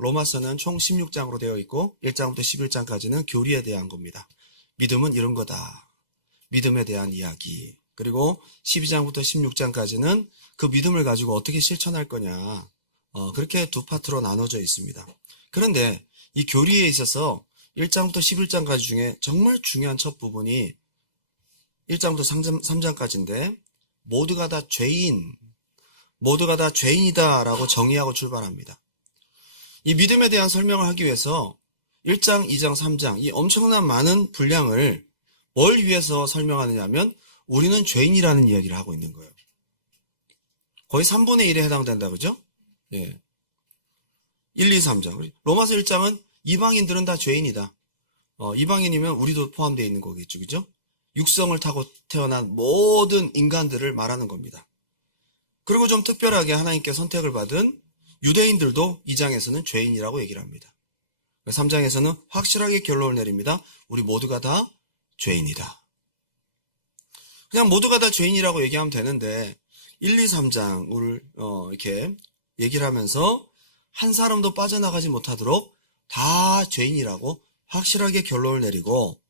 로마서는 총 16장으로 되어 있고 1장부터 11장까지는 교리에 대한 겁니다. 믿음은 이런 거다. 믿음에 대한 이야기. 그리고 12장부터 16장까지는 그 믿음을 가지고 어떻게 실천할 거냐. 그렇게 두 파트로 나눠져 있습니다. 그런데 이 교리에 있어서 1장부터 11장까지 중에 정말 중요한 첫 부분이 1장부터 3장까지인데 모두가 다 죄인이다 라고 정의하고 출발합니다. 이 믿음에 대한 설명을 하기 위해서 1장, 2장, 3장 이 엄청난 많은 분량을 뭘 위해서 설명하느냐 하면 우리는 죄인이라는 이야기를 하고 있는 거예요. 거의 3분의 1에 해당된다, 그죠? 예. 1, 2, 3장. 로마서 1장은 이방인들은 다 죄인이다. 이방인이면 우리도 포함되어 있는 거겠죠, 그죠? 육성을 타고 태어난 모든 인간들을 말하는 겁니다. 그리고 좀 특별하게 하나님께 선택을 받은 유대인들도 2장에서는 죄인이라고 얘기를 합니다. 3장에서는 확실하게 결론을 내립니다. 우리 모두가 다 죄인이다. 그냥 모두가 다 죄인이라고 얘기하면 되는데 1, 2, 3장을 이렇게 얘기를 하면서 한 사람도 빠져나가지 못하도록 다 죄인이라고 확실하게 결론을 내리고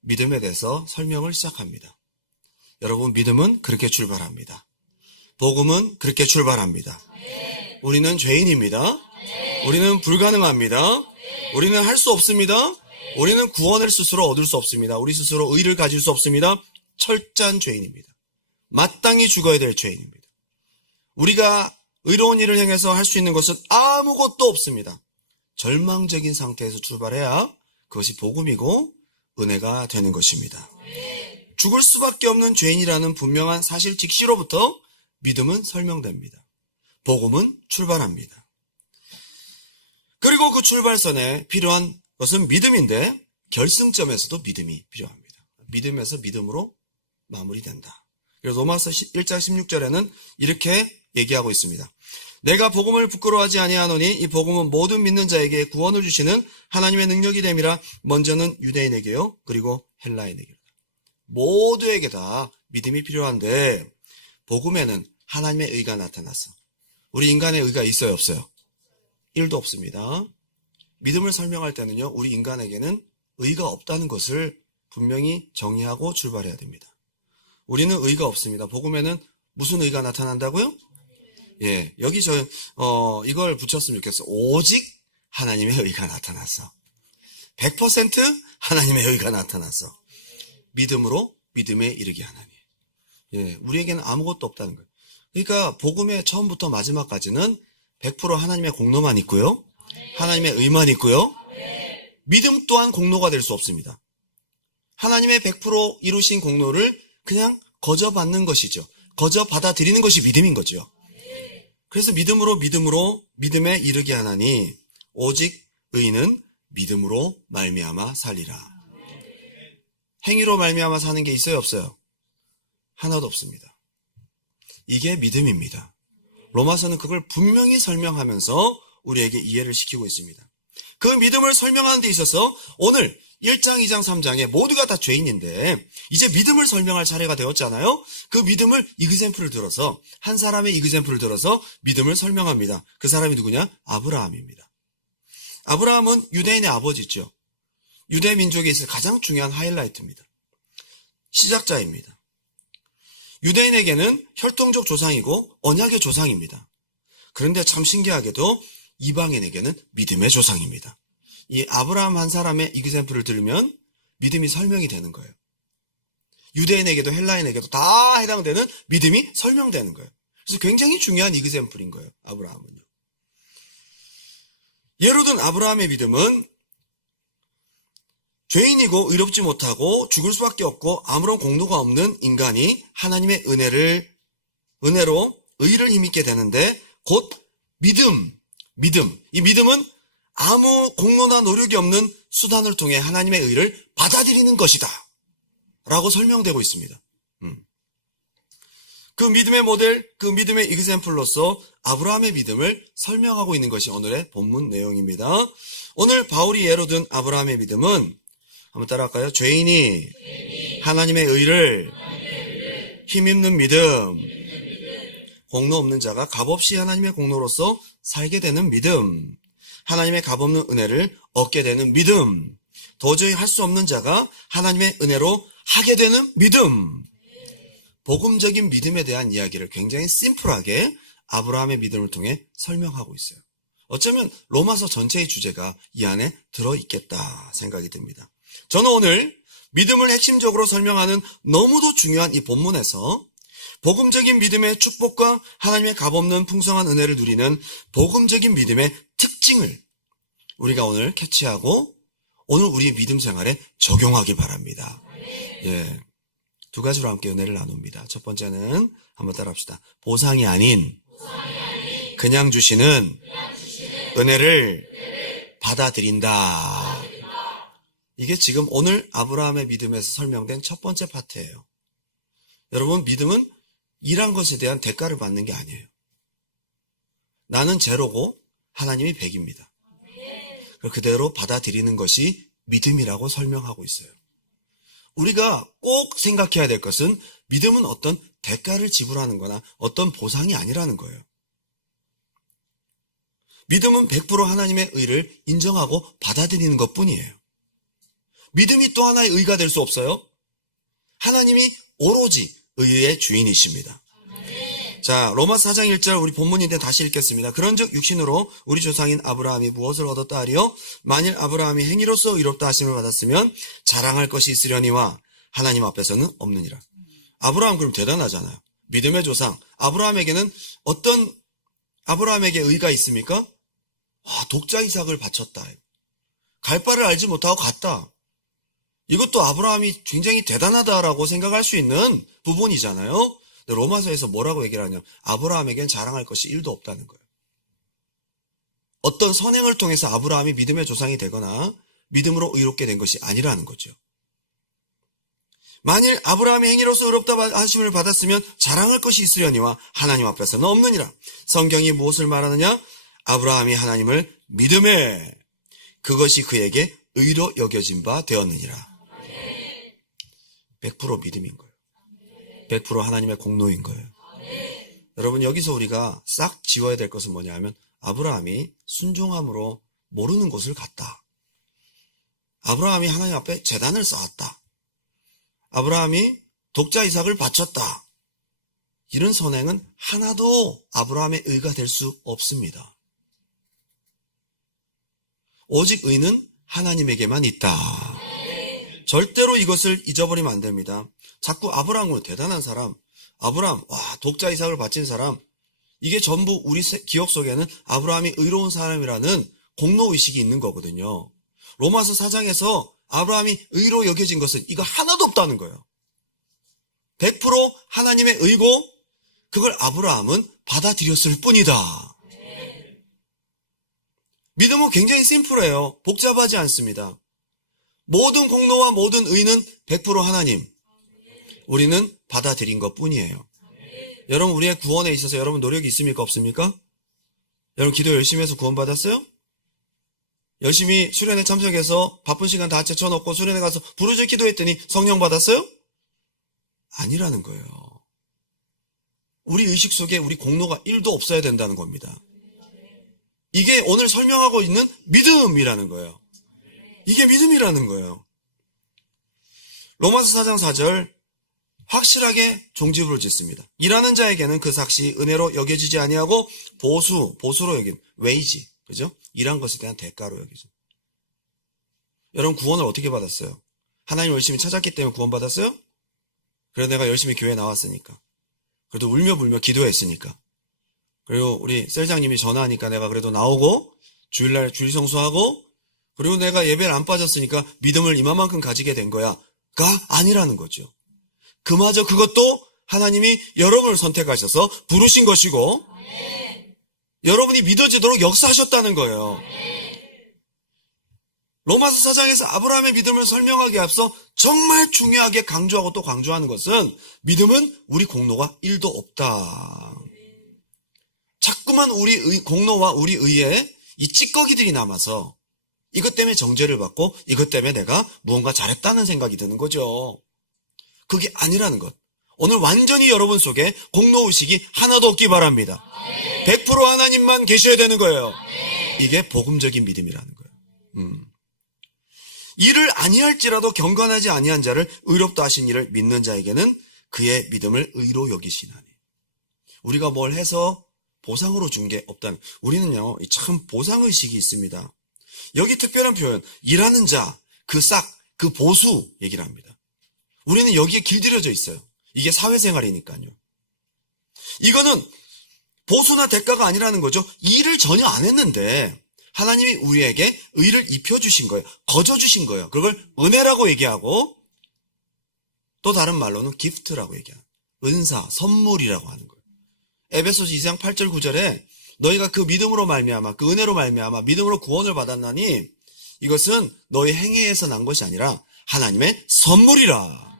믿음에 대해서 설명을 시작합니다. 여러분, 믿음은 그렇게 출발합니다. 복음은 그렇게 출발합니다. 우리는 죄인입니다. 우리는 불가능합니다. 우리는 할 수 없습니다. 우리는 구원을 스스로 얻을 수 없습니다. 우리 스스로 의를 가질 수 없습니다. 철저한 죄인입니다. 마땅히 죽어야 될 죄인입니다. 우리가 의로운 일을 행해서 할 수 있는 것은 아무것도 없습니다. 절망적인 상태에서 출발해야 그것이 복음이고 은혜가 되는 것입니다. 죽을 수밖에 없는 죄인이라는 분명한 사실 직시로부터 믿음은 설명됩니다. 복음은 출발합니다. 그리고 그 출발선에 필요한 것은 믿음인데 결승점에서도 믿음이 필요합니다. 믿음에서 믿음으로 마무리된다. 그래서 로마서 1장 16절에는 이렇게 얘기하고 있습니다. 내가 복음을 부끄러워하지 아니하노니 이 복음은 모든 믿는 자에게 구원을 주시는 하나님의 능력이 됨이라. 먼저는 유대인에게요, 그리고 헬라인에게요. 모두에게 다 믿음이 필요한데 복음에는 하나님의 의가 나타났어. 우리 인간의 의가 있어요, 없어요? 1도 없습니다. 믿음을 설명할 때는요, 우리 인간에게는 의가 없다는 것을 분명히 정의하고 출발해야 됩니다. 우리는 의가 없습니다. 복음에는 무슨 의가 나타난다고요? 예, 여기 이걸 붙였으면 좋겠어. 오직 하나님의 의가 나타났어. 100% 하나님의 의가 나타났어. 믿음으로 믿음에 이르게 하나니. 예, 우리에게는 아무것도 없다는 거예요. 그러니까 복음의 처음부터 마지막까지는 100% 하나님의 공로만 있고요. 하나님의 의만 있고요. 믿음 또한 공로가 될 수 없습니다. 하나님의 100% 이루신 공로를 그냥 거저 받는 것이죠. 거저 받아들이는 것이 믿음인 거죠. 그래서 믿음으로 믿음에 이르게 하나니 오직 의인은 믿음으로 말미암아 살리라. 행위로 말미암아 사는 게 있어요, 없어요? 하나도 없습니다. 이게 믿음입니다. 로마서는 그걸 분명히 설명하면서 우리에게 이해를 시키고 있습니다. 그 믿음을 설명하는 데 있어서 오늘 1장, 2장, 3장에 모두가 다 죄인인데 이제 믿음을 설명할 차례가 되었잖아요. 그 믿음을 이그젬플을 들어서 한 사람의 이그젬플을 들어서 믿음을 설명합니다. 그 사람이 누구냐? 아브라함입니다. 아브라함은 유대인의 아버지죠. 유대 민족에 있어 가장 중요한 하이라이트입니다. 시작자입니다. 유대인에게는 혈통적 조상이고 언약의 조상입니다. 그런데 참 신기하게도 이방인에게는 믿음의 조상입니다. 이 아브라함 한 사람의 이그젬플을 들으면 믿음이 설명이 되는 거예요. 유대인에게도 헬라인에게도 다 해당되는 믿음이 설명되는 거예요. 그래서 굉장히 중요한 이그젬플인 거예요, 아브라함은요. 예로 든 아브라함의 믿음은 죄인이고 의롭지 못하고 죽을 수밖에 없고 아무런 공로가 없는 인간이 하나님의 은혜로 의를 힘입게 되는데 곧 믿음. 이 믿음은 아무 공로나 노력이 없는 수단을 통해 하나님의 의를 받아들이는 것이다 라고 설명되고 있습니다. 그 믿음의 모델, 그 믿음의 이그젬플로서 아브라함의 믿음을 설명하고 있는 것이 오늘의 본문 내용입니다. 오늘 바울이 예로 든 아브라함의 믿음은 한번 따라할까요? 죄인이 하나님의 의를 힘입는 믿음, 공로 없는 자가 값없이 하나님의 공로로서 살게 되는 믿음, 하나님의 값없는 은혜를 얻게 되는 믿음. 도저히 할 수 없는 자가 하나님의 은혜로 하게 되는 믿음. 복음적인 믿음에 대한 이야기를 굉장히 심플하게 아브라함의 믿음을 통해 설명하고 있어요. 어쩌면 로마서 전체의 주제가 이 안에 들어있겠다 생각이 듭니다. 저는 오늘 믿음을 핵심적으로 설명하는 너무도 중요한 이 본문에서 복음적인 믿음의 축복과 하나님의 값없는 풍성한 은혜를 누리는 복음적인 믿음의 특징을 우리가 오늘 캐치하고 오늘 우리의 믿음 생활에 적용하길 바랍니다. 예, 두 가지로 함께 은혜를 나눕니다. 첫 번째는 한번 따라합시다. 보상이 아닌 그냥 주시는 은혜를 받아들인다. 이게 지금 오늘 아브라함의 믿음에서 설명된 첫 번째 파트예요. 여러분, 믿음은 일한 것에 대한 대가를 받는 게 아니에요. 나는 제로고 하나님이 100입니다. 그대로 받아들이는 것이 믿음이라고 설명하고 있어요. 우리가 꼭 생각해야 될 것은 믿음은 어떤 대가를 지불하는 거나 어떤 보상이 아니라는 거예요. 믿음은 100% 하나님의 의를 인정하고 받아들이는 것뿐이에요. 믿음이 또 하나의 의가 될 수 없어요. 하나님이 오로지 의의 주인이십니다. 자, 로마서 4장 1절 우리 본문인데 다시 읽겠습니다. 그런즉 육신으로 우리 조상인 아브라함이 무엇을 얻었다 하리요? 만일 아브라함이 행위로서 의롭다 하심을 받았으면 자랑할 것이 있으려니와 하나님 앞에서는 없느니라. 아브라함 그럼 대단하잖아요. 믿음의 조상. 아브라함에게는 어떤 아브라함에게 의가 있습니까? 독자 이삭을 바쳤다. 갈 바를 알지 못하고 갔다. 이것도 아브라함이 굉장히 대단하다라고 생각할 수 있는 부분이잖아요. 근데 로마서에서 뭐라고 얘기를 하냐? 아브라함에겐 자랑할 것이 1도 없다는 거예요. 어떤 선행을 통해서 아브라함이 믿음의 조상이 되거나 믿음으로 의롭게 된 것이 아니라는 거죠. 만일 아브라함이 행위로서 의롭다 하심을 받았으면 자랑할 것이 있으려니와 하나님 앞에서는 없느니라. 성경이 무엇을 말하느냐? 아브라함이 하나님을 믿음에 그것이 그에게 의로 여겨진 바 되었느니라. 100% 믿음인 거예요. 100% 하나님의 공로인 거예요. 여러분, 여기서 우리가 싹 지워야 될 것은 뭐냐 하면 아브라함이 순종함으로 모르는 곳을 갔다. 아브라함이 하나님 앞에 제단을 쌓았다. 아브라함이 독자 이삭을 바쳤다. 이런 선행은 하나도 아브라함의 의가 될 수 없습니다. 오직 의는 하나님에게만 있다. 절대로 이것을 잊어버리면 안 됩니다. 자꾸 아브라함은 대단한 사람, 아브라함, 독자 이삭을 바친 사람, 이게 전부 우리 기억 속에는 아브라함이 의로운 사람이라는 공로의식이 있는 거거든요. 로마서 4장에서 아브라함이 의로 여겨진 것은 이거 하나도 없다는 거예요. 100% 하나님의 의고 그걸 아브라함은 받아들였을 뿐이다. 믿음은 굉장히 심플해요. 복잡하지 않습니다. 모든 공로와 모든 의는 100% 하나님. 우리는 받아들인 것뿐이에요. 여러분, 우리의 구원에 있어서 여러분 노력이 있습니까? 없습니까? 여러분 기도 열심히 해서 구원 받았어요? 열심히 수련회 참석해서 바쁜 시간 다 제쳐놓고 수련회 가서 부르짖어 기도했더니 성령 받았어요? 아니라는 거예요. 우리 의식 속에 우리 공로가 1도 없어야 된다는 겁니다. 이게 오늘 설명하고 있는 믿음이라는 거예요. 이게 믿음이라는 거예요. 로마서 4장 4절 확실하게 종지부를 짓습니다. 일하는 자에게는 그 삭시 은혜로 여겨지지 아니하고 보수로 여긴 웨이지, 그죠? 일한 것에 대한 대가로 여기죠. 여러분 구원을 어떻게 받았어요? 하나님 열심히 찾았기 때문에 구원 받았어요? 그래서 내가 열심히 교회에 나왔으니까. 그래도 울며 불며 기도했으니까. 그리고 우리 셀장님이 전화하니까 내가 그래도 나오고 주일날 주일 성수하고 그리고 내가 예배를 안 빠졌으니까 믿음을 이만큼 가지게 된 거야가 아니라는 거죠. 그마저 그것도 하나님이 여러분을 선택하셔서 부르신 것이고 여러분이 믿어지도록 역사하셨다는 거예요. 로마서 4장에서 아브라함의 믿음을 설명하기에 앞서 정말 중요하게 강조하고 또 강조하는 것은 믿음은 우리 공로가 1도 없다. 자꾸만 우리 공로와 우리 의에 이 찌꺼기들이 남아서 이것 때문에 정죄를 받고 이것 때문에 내가 무언가 잘했다는 생각이 드는 거죠. 그게 아니라는 것. 오늘 완전히 여러분 속에 공로의식이 하나도 없기 바랍니다. 100% 하나님만 계셔야 되는 거예요. 이게 복음적인 믿음이라는 거예요. 이를 아니할지라도 경건하지 아니한 자를 의롭다 하신 이를 믿는 자에게는 그의 믿음을 의로 여기시나니. 우리가 뭘 해서 보상으로 준 게 없다는. 우리는요, 참 보상의식이 있습니다. 여기 특별한 표현, 일하는 자, 그 싹, 그 보수 얘기를 합니다. 우리는 여기에 길들여져 있어요. 이게 사회생활이니까요. 이거는 보수나 대가가 아니라는 거죠. 일을 전혀 안 했는데 하나님이 우리에게 의를 입혀주신 거예요. 거저주신 거예요. 그걸 은혜라고 얘기하고, 또 다른 말로는 기프트라고 얘기하는, 은사, 선물이라고 하는 거예요. 에베소서 2장 8절 9절에 너희가 그 믿음으로 말미암아, 그 은혜로 말미암아 믿음으로 구원을 받았나니 이것은 너희 행위에서 난 것이 아니라 하나님의 선물이라.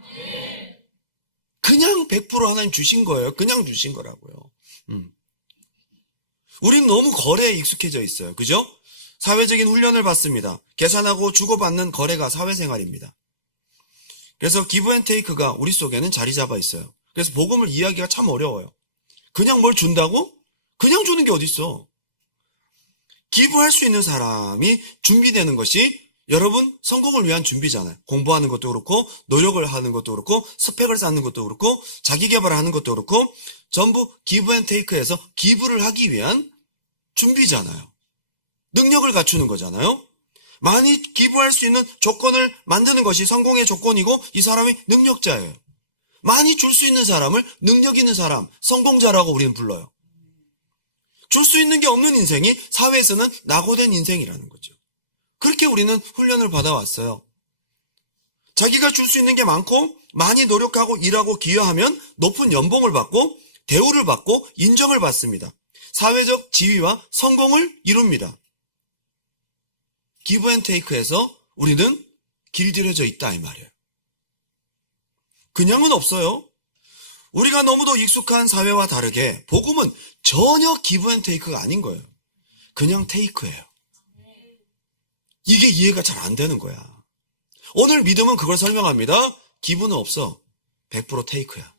그냥 100% 하나님 주신 거예요. 그냥 주신 거라고요. 우린 너무 거래에 익숙해져 있어요. 그죠? 사회적인 훈련을 받습니다. 계산하고 주고받는 거래가 사회생활입니다. 그래서 기브앤테이크가 우리 속에는 자리 잡아 있어요. 그래서 복음을 이해하기가 참 어려워요. 그냥 뭘 준다고? 그냥 주는 게 어딨어. 기부할 수 있는 사람이 준비되는 것이 여러분 성공을 위한 준비잖아요. 공부하는 것도 그렇고, 노력을 하는 것도 그렇고, 스펙을 쌓는 것도 그렇고, 자기 개발을 하는 것도 그렇고, 전부 기브앤테이크에서 기부를 하기 위한 준비잖아요. 능력을 갖추는 거잖아요. 많이 기부할 수 있는 조건을 만드는 것이 성공의 조건이고, 이 사람이 능력자예요. 많이 줄 수 있는 사람을 능력 있는 사람, 성공자라고 우리는 불러요. 줄 수 있는 게 없는 인생이 사회에서는 낙오된 인생이라는 거죠. 그렇게 우리는 훈련을 받아왔어요. 자기가 줄 수 있는 게 많고 많이 노력하고 일하고 기여하면 높은 연봉을 받고 대우를 받고 인정을 받습니다. 사회적 지위와 성공을 이룹니다. 기브앤테이크에서 우리는 길들여져 있다 이 말이에요. 그냥은 없어요. 우리가 너무도 익숙한 사회와 다르게 복음은 전혀 기브앤테이크가 아닌 거예요. 그냥 테이크예요. 이게 이해가 잘 안 되는 거야. 오늘 믿음은 그걸 설명합니다. 기부는 없어. 100% 테이크야.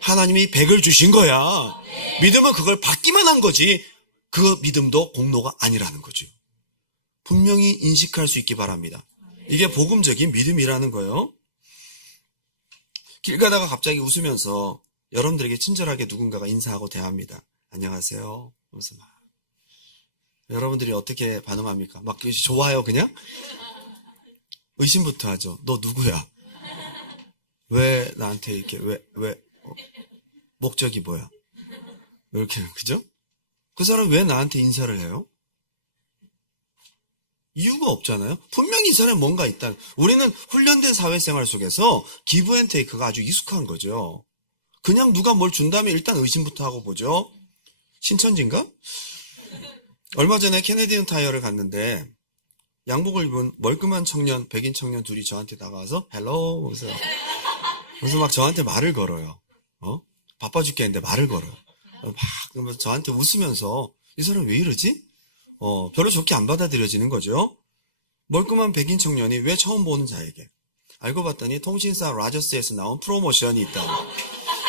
하나님이 100을 주신 거야. 믿음은 그걸 받기만 한 거지 그 믿음도 공로가 아니라는 거죠. 분명히 인식할 수 있기 바랍니다. 이게 복음적인 믿음이라는 거예요. 길 가다가 갑자기 웃으면서 여러분들에게 친절하게 누군가가 인사하고 대합니다. 안녕하세요. 무슨 말. 여러분들이 어떻게 반응합니까? 막 좋아요 그냥? 의심부터 하죠. 너 누구야? 왜 나한테 이렇게 목적이 뭐야? 이렇게 그죠? 그 사람 왜 나한테 인사를 해요? 이유가 없잖아요. 분명히 이 사람이 뭔가 있다. 우리는 훈련된 사회생활 속에서 기브앤테이크가 아주 익숙한 거죠. 그냥 누가 뭘 준다면 일단 의심부터 하고 보죠. 신천지인가? 얼마 전에 캐네디언 타이어를 갔는데 양복을 입은 멀끔한 청년, 백인 청년 둘이 저한테 다가와서 헬로 그래서 막 저한테 말을 걸어요. 바빠 죽겠는데 말을 걸어요. 막 그러면서 저한테 웃으면서 이 사람 왜 이러지? 별로 좋게 안 받아들여지는 거죠. 멀끔한 백인 청년이 왜 처음 보는 자에게. 알고 봤더니 통신사 라저스에서 나온 프로모션이 있다고.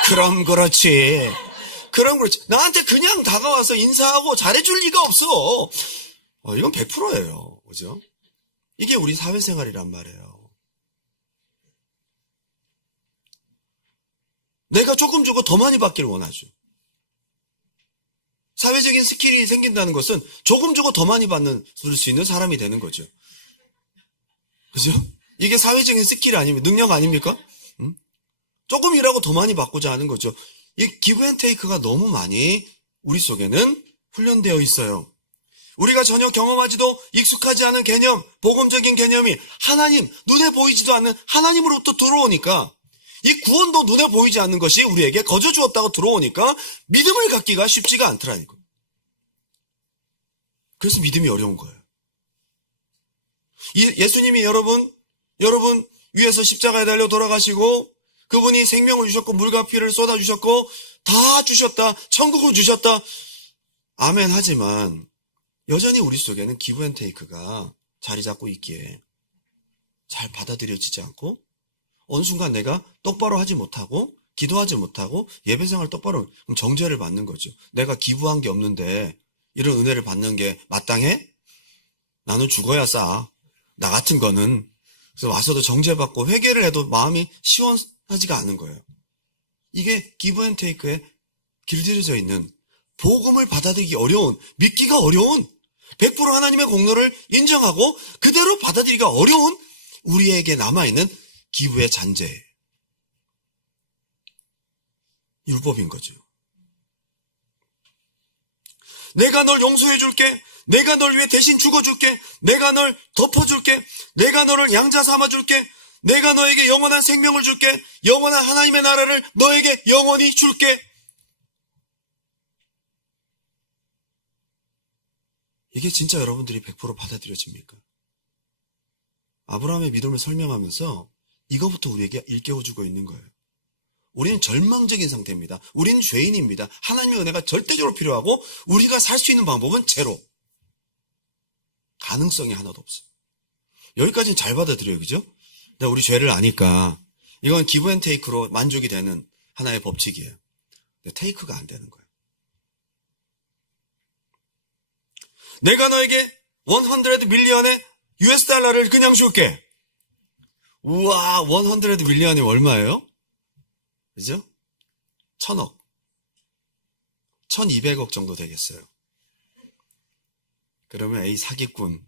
그럼 그렇지. 나한테 그냥 다가와서 인사하고 잘해줄 리가 없어. 이건 100%예요. 그죠? 이게 우리 사회생활이란 말이에요. 내가 조금 주고 더 많이 받기를 원하죠. 사회적인 스킬이 생긴다는 것은 조금 주고 더 많이 받을 수 있는 사람이 되는 거죠. 그죠? 이게 사회적인 스킬 아니면 능력 아닙니까? 조금 일하고 더 많이 받고자 하는 거죠. 이 기브앤테이크가 너무 많이 우리 속에는 훈련되어 있어요. 우리가 전혀 경험하지도 익숙하지 않은 개념, 복음적인 개념이 하나님, 눈에 보이지도 않는 하나님으로부터 들어오니까 이 구원도 눈에 보이지 않는 것이 우리에게 거저 주었다고 들어오니까 믿음을 갖기가 쉽지가 않더라니까요. 그래서 믿음이 어려운 거예요. 예수님이 여러분 위에서 십자가에 달려 돌아가시고 그분이 생명을 주셨고 물과 피를 쏟아주셨고 다 주셨다. 천국을 주셨다. 아멘 하지만 여전히 우리 속에는 기브앤테이크가 자리 잡고 있기에 잘 받아들여지지 않고 어느 순간 내가 똑바로 하지 못하고 기도하지 못하고 예배생활 똑바로 그럼 정죄를 받는 거죠. 내가 기부한 게 없는데 이런 은혜를 받는 게 마땅해? 나는 죽어야 싸. 나 같은 거는. 그래서 와서도 정죄받고 회개를 해도 마음이 시원하지가 않은 거예요. 이게 기브 앤 테이크에 길들여져 있는, 복음을 받아들이기 어려운, 믿기가 어려운, 100% 하나님의 공로를 인정하고 그대로 받아들이기가 어려운 우리에게 남아있는 기브의 잔재예요. 율법인 거죠. 내가 널 용서해 줄게. 내가 널 위해 대신 죽어줄게. 내가 널 덮어줄게. 내가 너를 양자 삼아줄게. 내가 너에게 영원한 생명을 줄게. 영원한 하나님의 나라를 너에게 영원히 줄게. 이게 진짜 여러분들이 100% 받아들여집니까? 아브라함의 믿음을 설명하면서 이거부터 우리에게 일깨워주고 있는 거예요. 우리는 절망적인 상태입니다. 우리는 죄인입니다. 하나님의 은혜가 절대적으로 필요하고 우리가 살 수 있는 방법은 제로. 가능성이 하나도 없어요. 여기까지는 잘 받아들여요. 그죠? 근데 우리 죄를 아니까 이건 기브 앤 테이크로 만족이 되는 하나의 법칙이에요. 근데 테이크가 안 되는 거예요. 내가 너에게 100 밀리언의 US 달러를 그냥 줄게. 우와, 100 밀리언이 얼마예요? 그죠? 1000억. 1200억 정도 되겠어요. 그러면 에이, 사기꾼.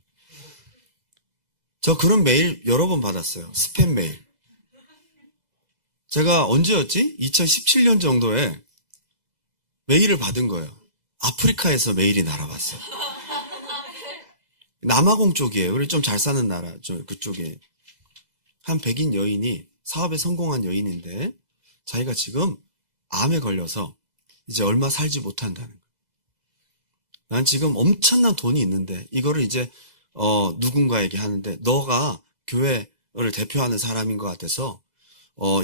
저 그런 메일 여러 번 받았어요. 스팸 메일. 제가 언제였지? 2017년 정도에 메일을 받은 거예요. 아프리카에서 메일이 날아왔어요. 남아공 쪽이에요. 그리고 좀 잘 사는 나라, 그쪽에. 한 백인 여인이, 사업에 성공한 여인인데, 자기가 지금 암에 걸려서 이제 얼마 살지 못한다는 거예요. 난 지금 엄청난 돈이 있는데, 이거를 이제, 누군가에게 하는데, 너가 교회를 대표하는 사람인 것 같아서,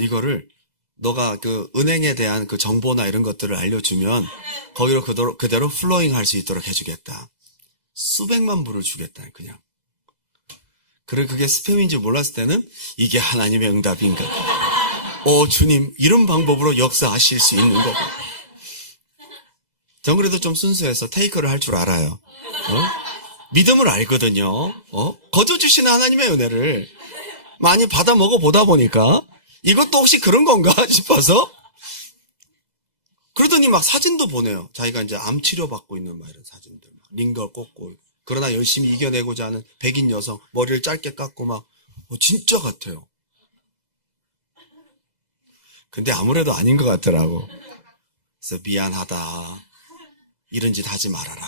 이거를, 너가 그 은행에 대한 그 정보나 이런 것들을 알려주면, 거기로 그대로 플로잉 할 수 있도록 해주겠다. 수백만 불을 주겠다, 그냥. 그래, 그게 스팸인지 몰랐을 때는 이게 하나님의 응답인가. 주님, 이런 방법으로 역사하실 수 있는 거고. 전 그래도 좀 순수해서 테이크를 할 줄 알아요. 믿음을 알거든요. 거둬주시는 하나님의 은혜를 많이 받아 먹어보다 보니까 이것도 혹시 그런 건가 싶어서 그러더니 막 사진도 보내요. 자기가 이제 암 치료받고 있는 막 이런 사진들. 링거 꽂고. 그러나 열심히 이겨내고자 하는 백인 여성. 머리를 짧게 깎고 막. 진짜 같아요. 근데 아무래도 아닌 것 같더라고. 그래서 미안하다. 이런 짓 하지 말아라.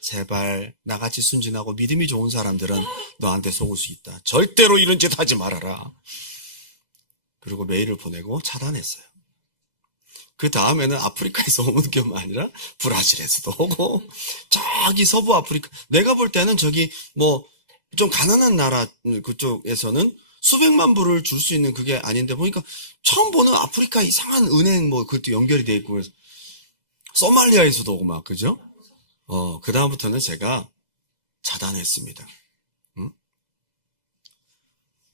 제발 나같이 순진하고 믿음이 좋은 사람들은 너한테 속을 수 있다. 절대로 이런 짓 하지 말아라. 그리고 메일을 보내고 차단했어요. 그 다음에는 아프리카에서 오는 것만 아니라 브라질에서도 오고 저기 서부 아프리카, 내가 볼 때는 저기 뭐 좀 가난한 나라 그쪽에서는 수백만 불을 줄 수 있는 그게 아닌데 보니까 처음 보는 아프리카 이상한 은행 뭐 그것도 연결이 돼 있고 그래서 소말리아에서도 오고 막 그죠? 그 다음부터는 제가 차단했습니다.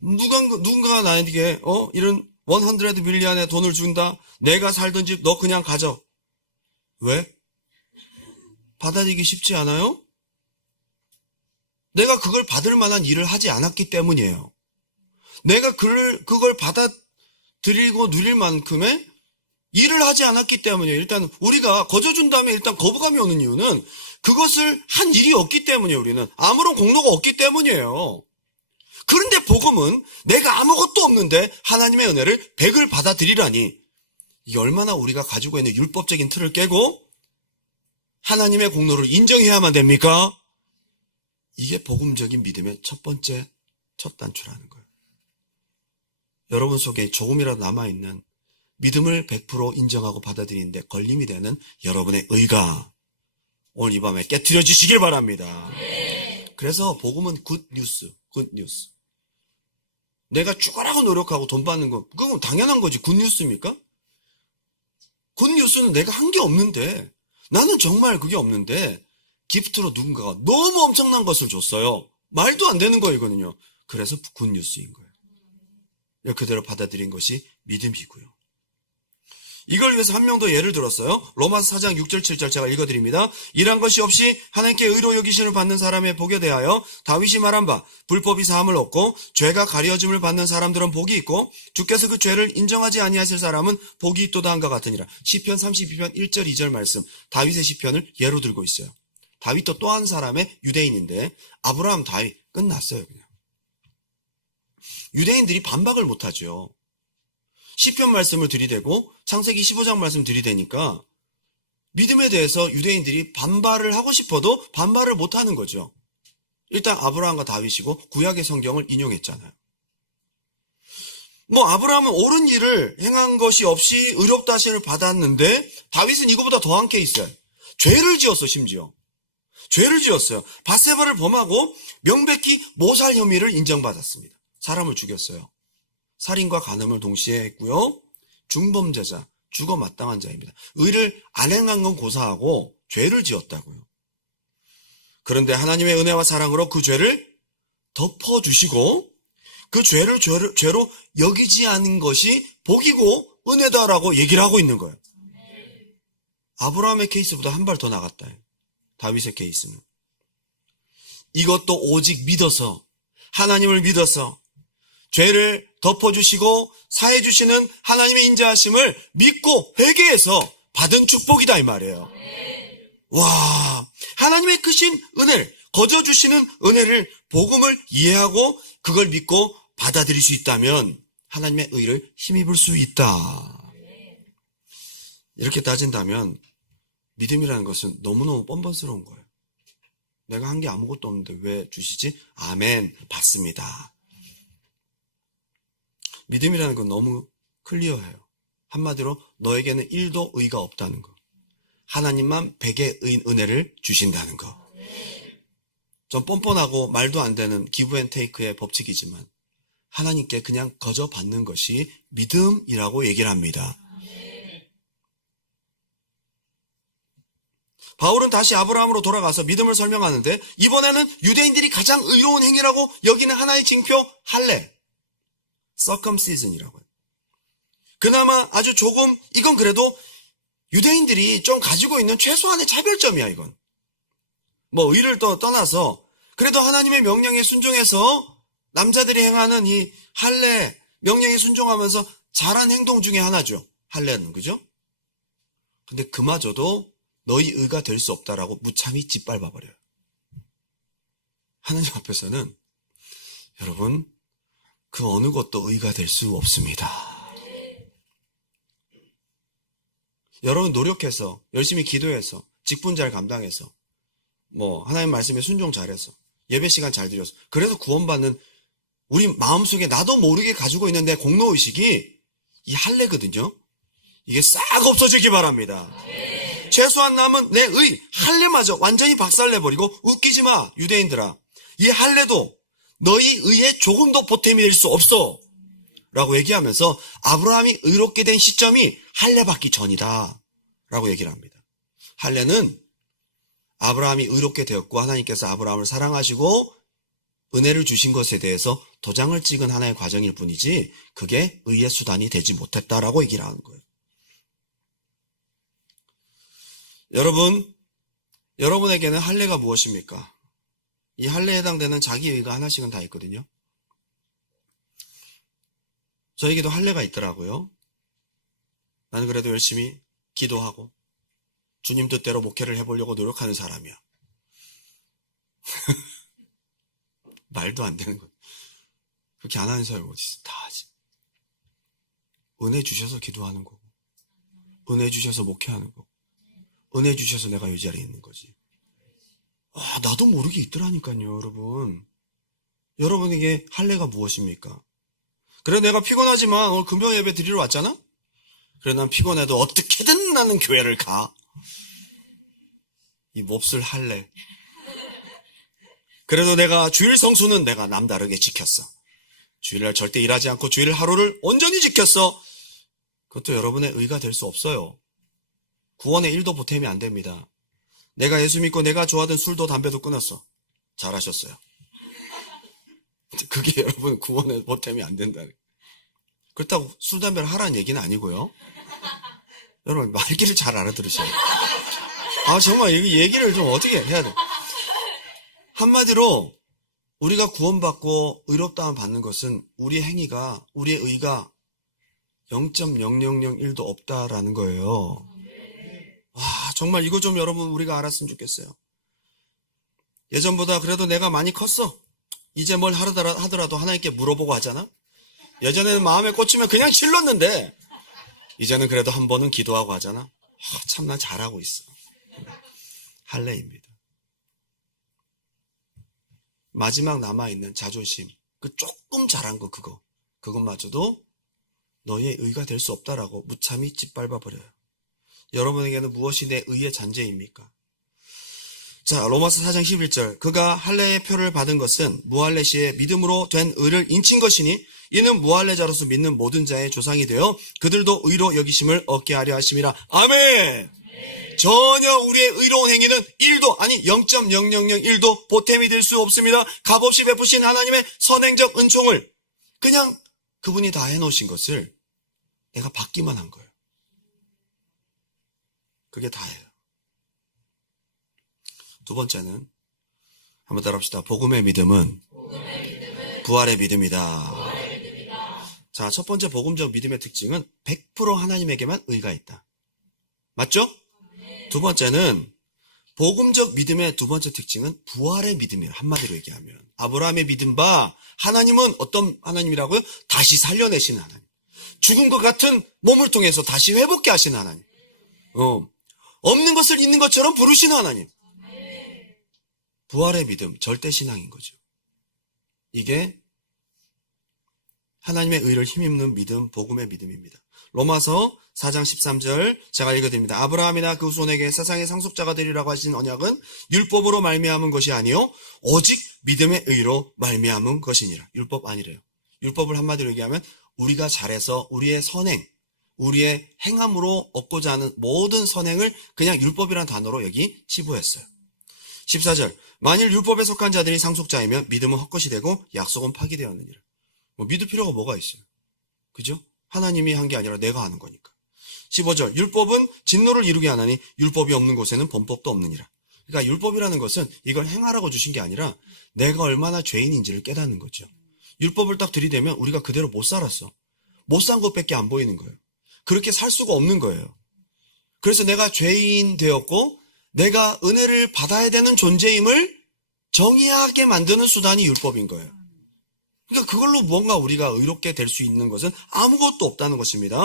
누군가가 나에게 이런 100 밀리언의 돈을 준다. 내가 살던 집 너 그냥 가져. 왜? 받아들이기 쉽지 않아요? 내가 그걸 받을 만한 일을 하지 않았기 때문이에요. 내가 그걸 받아들이고 누릴 만큼의 일을 하지 않았기 때문이에요. 일단 우리가 거저준 다음에 일단 거부감이 오는 이유는 그것을 한 일이 없기 때문이에요. 우리는 아무런 공로가 없기 때문이에요. 그런데 복음은 내가 아무것도 없는데 하나님의 은혜를 100을 받아들이라니, 이게 얼마나 우리가 가지고 있는 율법적인 틀을 깨고 하나님의 공로를 인정해야만 됩니까? 이게 복음적인 믿음의 첫 번째 첫 단추라는 거예요. 여러분 속에 조금이라도 남아있는 믿음을 100% 인정하고 받아들이는데 걸림이 되는 여러분의 의가 오늘 이 밤에 깨트려지시길 바랍니다. 그래서 복음은 굿 뉴스. 내가 죽으라고 노력하고 돈 받는 거, 그건 당연한 거지. 굿 뉴스입니까? 굿 뉴스는 내가 한 게 없는데, 나는 정말 그게 없는데 기프트로 누군가가 너무 엄청난 것을 줬어요. 말도 안 되는 거이거든요. 그래서 굿 뉴스인 거예요. 그대로 받아들인 것이 믿음이고요. 이걸 위해서 한 명 더 예를 들었어요. 로마서 4장 6절 7절 제가 읽어드립니다. 이란 것이 없이 하나님께 의로 여기심을 받는 사람의 복에 대하여 다윗이 말한 바 불법이 사함을 얻고 죄가 가려짐을 받는 사람들은 복이 있고 주께서 그 죄를 인정하지 아니하실 사람은 복이 있도다 한것 같으니라. 시편 32편 1절 2절 말씀, 다윗의 시편을 예로 들고 있어요. 다윗도 또 한 사람의 유대인인데 아브라함, 다윗 끝났어요. 그냥. 유대인들이 반박을 못하죠. 시편 말씀을 들이대고 창세기 15장 말씀 들이대니까 믿음에 대해서 유대인들이 반발을 하고 싶어도 반발을 못하는 거죠. 일단 아브라함과 다윗이고 구약의 성경을 인용했잖아요. 아브라함은 옳은 일을 행한 것이 없이 의롭다 하심을 받았는데 다윗은 이거보다 더한 케이스예요. 죄를 지었어. 심지어 죄를 지었어요. 밧세바를 범하고 명백히 모살 혐의를 인정받았습니다. 사람을 죽였어요. 살인과 간음을 동시에 했고요. 중범죄자, 죽어 마땅한 자입니다. 의를 안 행한 건 고사하고 죄를 지었다고요. 그런데 하나님의 은혜와 사랑으로 그 죄를 덮어주시고 그 죄를 죄로 여기지 않은 것이 복이고 은혜다라고 얘기를 하고 있는 거예요. 아브라함의 케이스보다 한 발 더 나갔다. 다윗의 케이스는. 이것도 오직 믿어서, 하나님을 믿어서 죄를 덮어주시고 사해주시는 하나님의 인자하심을 믿고 회개해서 받은 축복이다 이 말이에요. 와, 하나님의 크신 은혜를, 거저주시는 은혜를, 복음을 이해하고 그걸 믿고 받아들일 수 있다면 하나님의 의를 힘입을 수 있다. 이렇게 따진다면 믿음이라는 것은 너무너무 뻔뻔스러운 거예요. 내가 한 게 아무것도 없는데 왜 주시지? 아멘, 받습니다. 믿음이라는 건 너무 클리어해요. 한마디로 너에게는 1도 의가 없다는 거. 하나님만 100의 은혜를 주신다는 거. 좀 뻔뻔하고 말도 안 되는 기브 앤 테이크의 법칙이지만 하나님께 그냥 거저 받는 것이 믿음이라고 얘기를 합니다. 바울은 다시 아브라함으로 돌아가서 믿음을 설명하는데 이번에는 유대인들이 가장 의로운 행위라고 여기는 하나의 징표 할례, circumcision이라고 해요. 그나마 아주 조금, 이건 그래도 유대인들이 좀 가지고 있는 최소한의 차별점이야. 이건 의를 떠나서 그래도 하나님의 명령에 순종해서 남자들이 행하는 이 할례 명령에 순종하면서 잘한 행동 중에 하나죠. 할례는, 그죠? 근데 그마저도 너희 의가 될 수 없다라고 무참히 짓밟아버려요. 하나님 앞에서는 여러분 그 어느 것도 의가 될 수 없습니다. 여러분 노력해서 열심히 기도해서 직분 잘 감당해서 하나님 말씀에 순종 잘해서 예배 시간 잘 드려서 그래서 구원받는 우리 마음속에 나도 모르게 가지고 있는 내 공로의식이 이 할례거든요. 이게 싹 없어지기 바랍니다. 최소한 남은 내 의, 할례마저 완전히 박살내버리고 웃기지 마, 유대인들아. 이 할례도 너희 의에 조금도 보탬이 될 수 없어. 라고 얘기하면서 아브라함이 의롭게 된 시점이 할례 받기 전이다. 라고 얘기를 합니다. 할례는 아브라함이 의롭게 되었고 하나님께서 아브라함을 사랑하시고 은혜를 주신 것에 대해서 도장을 찍은 하나의 과정일 뿐이지 그게 의의 수단이 되지 못했다라고 얘기를 하는 거예요. 여러분에게는 할례가 무엇입니까? 이 할례에 해당되는 자기 의가 하나씩은 다 있거든요. 저에게도 할례가 있더라고요. 나는 그래도 열심히 기도하고 주님 뜻대로 목회를 해보려고 노력하는 사람이야. 말도 안 되는 거. 그렇게 안 하는 사람이 어디 있어? 다 하지. 은혜 주셔서 기도하는 거고, 은혜 주셔서 목회하는 거고, 은혜 주셔서 내가 이 자리에 있는 거지. 나도 모르게 있더라니까요, 여러분. 여러분에게 할례가 무엇입니까? 그래, 내가 피곤하지만 오늘 금요 예배 드리러 왔잖아? 그래, 난 피곤해도 어떻게든 나는 교회를 가. 이 몹쓸 할례. 그래도 내가 주일 성수는 내가 남다르게 지켰어. 주일날 절대 일하지 않고 주일 하루를 온전히 지켰어. 그것도 여러분의 의가 될 수 없어요. 구원의 1도 보탬이 안 됩니다. 내가 예수 믿고 내가 좋아하던 술도 담배도 끊었어. 잘하셨어요. 그게 여러분 구원의 보탬이 안 된다. 그렇다고 술, 담배를 하라는 얘기는 아니고요. 여러분, 말귀를 잘 알아들으셔야 돼요. 정말 이 얘기를 좀 어떻게 해야 돼? 한마디로 우리가 구원받고 의롭다함 받는 것은 우리의 행위가, 우리의 의가 0.0001도 없다라는 거예요. 와, 정말 이거 좀 여러분 우리가 알았으면 좋겠어요. 예전보다 그래도 내가 많이 컸어. 이제 뭘 하더라도 하나님께 물어보고 하잖아. 예전에는 마음에 꽂히면 그냥 질렀는데 이제는 그래도 한 번은 기도하고 하잖아. 참 난 잘하고 있어. 할례입니다. 마지막 남아있는 자존심, 그 조금 잘한 거 그것마저도 너의 의가 될 수 없다라고 무참히 짓밟아 버려요. 여러분에게는 무엇이 내 의의 잔재입니까? 자, 로마서 4장 11절. 그가 할례의 표를 받은 것은 무할례 시에 믿음으로 된 의를 인친 것이니 이는 무할례자로서 믿는 모든 자의 조상이 되어 그들도 의로 여기심을 얻게 하려 하심이라. 아멘! 전혀 우리의 의로운 행위는 1도, 아니 0.0001도 보탬이 될 수 없습니다. 값없이 베푸신 하나님의 선행적 은총을 그냥 그분이 다 해놓으신 것을 내가 받기만 한 거예요. 그게 다예요. 두 번째는 한번 따라합시다. 복음의 믿음은 부활의 믿음이다. 자, 첫 번째 복음적 믿음의 특징은 100% 하나님에게만 의가 있다. 맞죠? 두 번째는 복음적 믿음의 두 번째 특징은 부활의 믿음이에요. 한마디로 얘기하면 아브라함의 믿음 바 하나님은 어떤 하나님이라고요? 다시 살려내시는 하나님. 죽은 것 같은 몸을 통해서 다시 회복케 하시는 하나님. 없는 것을 있는 것처럼 부르시는 하나님. 부활의 믿음, 절대신앙인 거죠. 이게 하나님의 의를 힘입는 믿음, 복음의 믿음입니다. 로마서 4장 13절 제가 읽어드립니다. 아브라함이나 그 후손에게 세상의 상속자가 되리라고 하신 언약은 율법으로 말미암은 것이 아니요 오직 믿음의 의로 말미암은 것이니라. 율법 아니래요. 율법을 한마디로 얘기하면 우리가 잘해서 우리의 선행, 우리의 행함으로 얻고자 하는 모든 선행을 그냥 율법이라는 단어로 여기 치부했어요. 14절 만일 율법에 속한 자들이 상속자이면 믿음은 헛것이 되고 약속은 파기되었느니라. 믿을 필요가 뭐가 있어요? 그죠? 하나님이 한 게 아니라 내가 하는 거니까. 15절 율법은 진노를 이루게 하나니 율법이 없는 곳에는 범법도 없느니라. 그러니까 율법이라는 것은 이걸 행하라고 주신 게 아니라 내가 얼마나 죄인인지를 깨닫는 거죠. 율법을 딱 들이대면 우리가 그대로 못 살았어. 못 산 것밖에 안 보이는 거예요. 그렇게 살 수가 없는 거예요. 그래서 내가 죄인 되었고 내가 은혜를 받아야 되는 존재임을 정의하게 만드는 수단이 율법인 거예요. 그러니까 그걸로 뭔가 우리가 의롭게 될 수 있는 것은 아무것도 없다는 것입니다.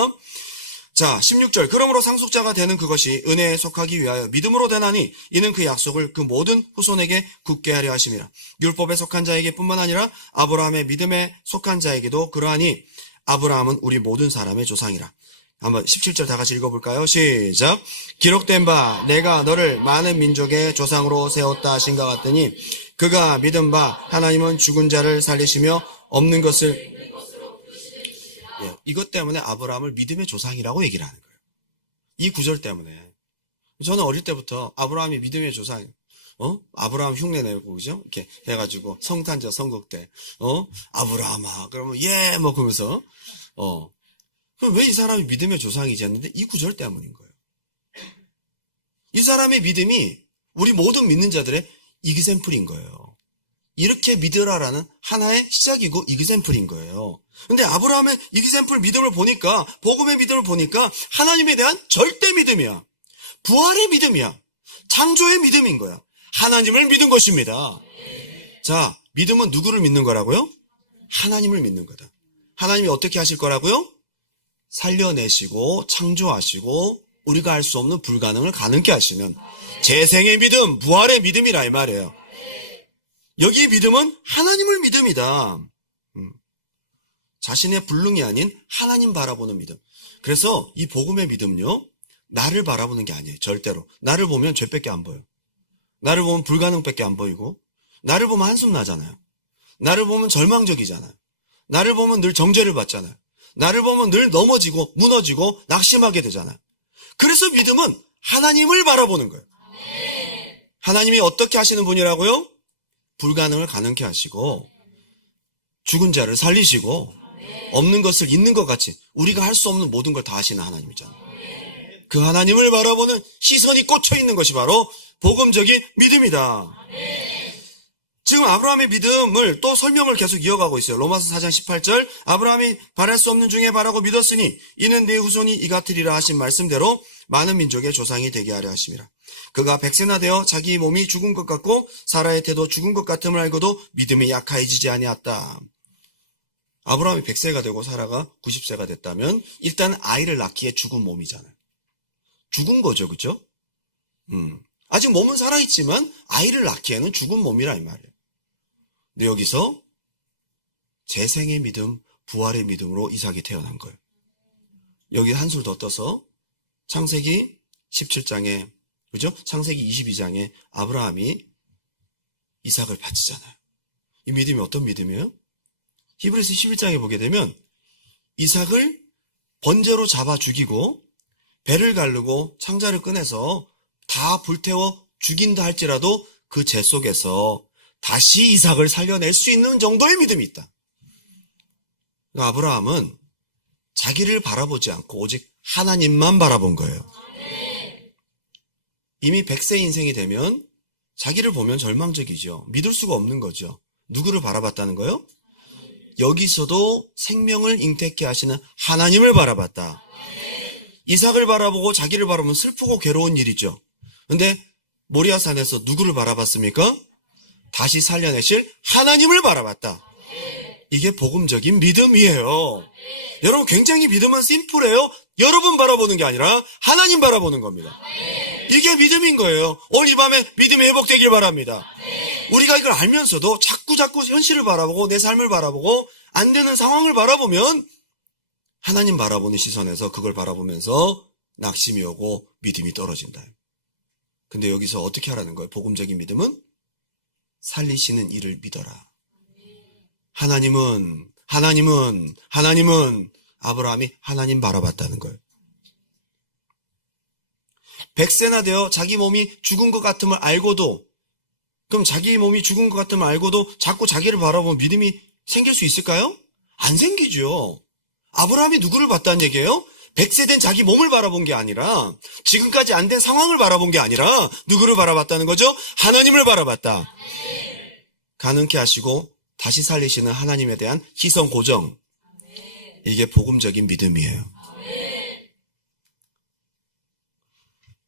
자, 16절 그러므로 상속자가 되는 그것이 은혜에 속하기 위하여 믿음으로 되나니 이는 그 약속을 그 모든 후손에게 굳게 하려 하심이라. 율법에 속한 자에게 뿐만 아니라 아브라함의 믿음에 속한 자에게도 그러하니 아브라함은 우리 모든 사람의 조상이라. 한번 17절 다 같이 읽어볼까요? 시작. 기록된 바 내가 너를 많은 민족의 조상으로 세웠다 하신 것 같더니 그가 믿은 바 하나님은 죽은 자를 살리시며 없는 것을 이것 때문에 아브라함을 믿음의 조상이라고 얘기를 하는 거예요. 이 구절 때문에. 저는 어릴 때부터 아브라함이 믿음의 조상, 아브라함 흉내 내고, 그죠? 이렇게 해가지고 성탄절 선곡 때, 아브라함아. 그러면 뭐 그러면서, 그럼 왜 이 사람이 믿음의 조상이지 했는데 이 구절 때문인 거예요. 이 사람의 믿음이 우리 모든 믿는 자들의 이그샘플인 거예요. 이렇게 믿으라라는 하나의 시작이고 이그샘플인 거예요. 근데 아브라함의 이그샘플 믿음을 보니까, 복음의 믿음을 보니까 하나님에 대한 절대 믿음이야. 부활의 믿음이야. 창조의 믿음인 거야. 하나님을 믿은 것입니다. 자, 믿음은 누구를 믿는 거라고요? 하나님을 믿는 거다. 하나님이 어떻게 하실 거라고요? 살려내시고 창조하시고 우리가 할 수 없는 불가능을 가능케 하시는 재생의 믿음, 부활의 믿음이라 이 말이에요. 여기 믿음은 하나님을 믿음이다. 자신의 불능이 아닌 하나님 바라보는 믿음. 그래서 이 복음의 믿음요, 나를 바라보는 게 아니에요. 절대로. 나를 보면 죄밖에 안 보여. 나를 보면 불가능밖에 안 보이고, 나를 보면 한숨 나잖아요. 나를 보면 절망적이잖아요. 나를 보면 늘 정죄를 받잖아요. 나를 보면 늘 넘어지고 무너지고 낙심하게 되잖아요. 그래서 믿음은 하나님을 바라보는 거예요. 하나님이 어떻게 하시는 분이라고요? 불가능을 가능케 하시고 죽은 자를 살리시고 없는 것을 있는 것 같이 우리가 할 수 없는 모든 걸 다 하시는 하나님이잖아요. 그 하나님을 바라보는 시선이 꽂혀 있는 것이 바로 복음적인 믿음이다. 지금 아브라함의 믿음을 또 설명을 계속 이어가고 있어요. 로마서 4장 18절 아브라함이 바랄 수 없는 중에 바라고 믿었으니 이는 네 후손이 이같으리라 하신 말씀대로 많은 민족의 조상이 되게 하려 하심이라. 그가 100세나 되어 자기 몸이 죽은 것 같고 사라의 태도 죽은 것 같음을 알고도 믿음이 약하여지지 아니하였다. 아브라함이 100세가 되고 사라가 90세가 됐다면 일단 아이를 낳기에 죽은 몸이잖아요. 죽은 거죠, 그죠? 아직 몸은 살아있지만 아이를 낳기에는 죽은 몸이라 이 말이에요. 근데 여기서 재생의 믿음, 부활의 믿음으로 이삭이 태어난 거예요. 여기 한술 더 떠서 창세기 17장에, 그죠? 창세기 22장에 아브라함이 이삭을 바치잖아요. 이 믿음이 어떤 믿음이에요? 히브리서 11장에 보게 되면 이삭을 번제로 잡아 죽이고 배를 가르고 창자를 꺼내서 다 불태워 죽인다 할지라도 그 재 속에서 다시 이삭을 살려낼 수 있는 정도의 믿음이 있다. 아브라함은 자기를 바라보지 않고 오직 하나님만 바라본 거예요. 이미 100세 인생이 되면 자기를 보면 절망적이죠. 믿을 수가 없는 거죠. 누구를 바라봤다는 거예요? 여기서도 생명을 잉태케 하시는 하나님을 바라봤다. 이삭을 바라보고 자기를 바라보면 슬프고 괴로운 일이죠. 근데 모리아산에서 누구를 바라봤습니까? 다시 살려내실 하나님을 바라봤다. 이게 복음적인 믿음이에요. 여러분 굉장히 믿음은 심플해요. 여러분 바라보는 게 아니라 하나님 바라보는 겁니다. 이게 믿음인 거예요. 오늘 이 밤에 믿음이 회복되길 바랍니다. 우리가 이걸 알면서도 자꾸 현실을 바라보고 내 삶을 바라보고 안 되는 상황을 바라보면 하나님 바라보는 시선에서 그걸 바라보면서 낙심이 오고 믿음이 떨어진다. 근데 여기서 어떻게 하라는 거예요? 복음적인 믿음은 살리시는 이를 믿어라. 하나님은 아브라함이 하나님 바라봤다는 거예요. 100세나 되어 자기 몸이 죽은 것 같음을 알고도, 그럼 자기 몸이 죽은 것 같음을 알고도 자꾸 자기를 바라보면 믿음이 생길 수 있을까요? 안 생기죠. 아브라함이 누구를 봤다는 얘기예요? 100세 된 자기 몸을 바라본 게 아니라, 지금까지 안 된 상황을 바라본 게 아니라 누구를 바라봤다는 거죠? 하나님을 바라봤다. 가능케 하시고 다시 살리시는 하나님에 대한 희성 고정. 이게 복음적인 믿음이에요.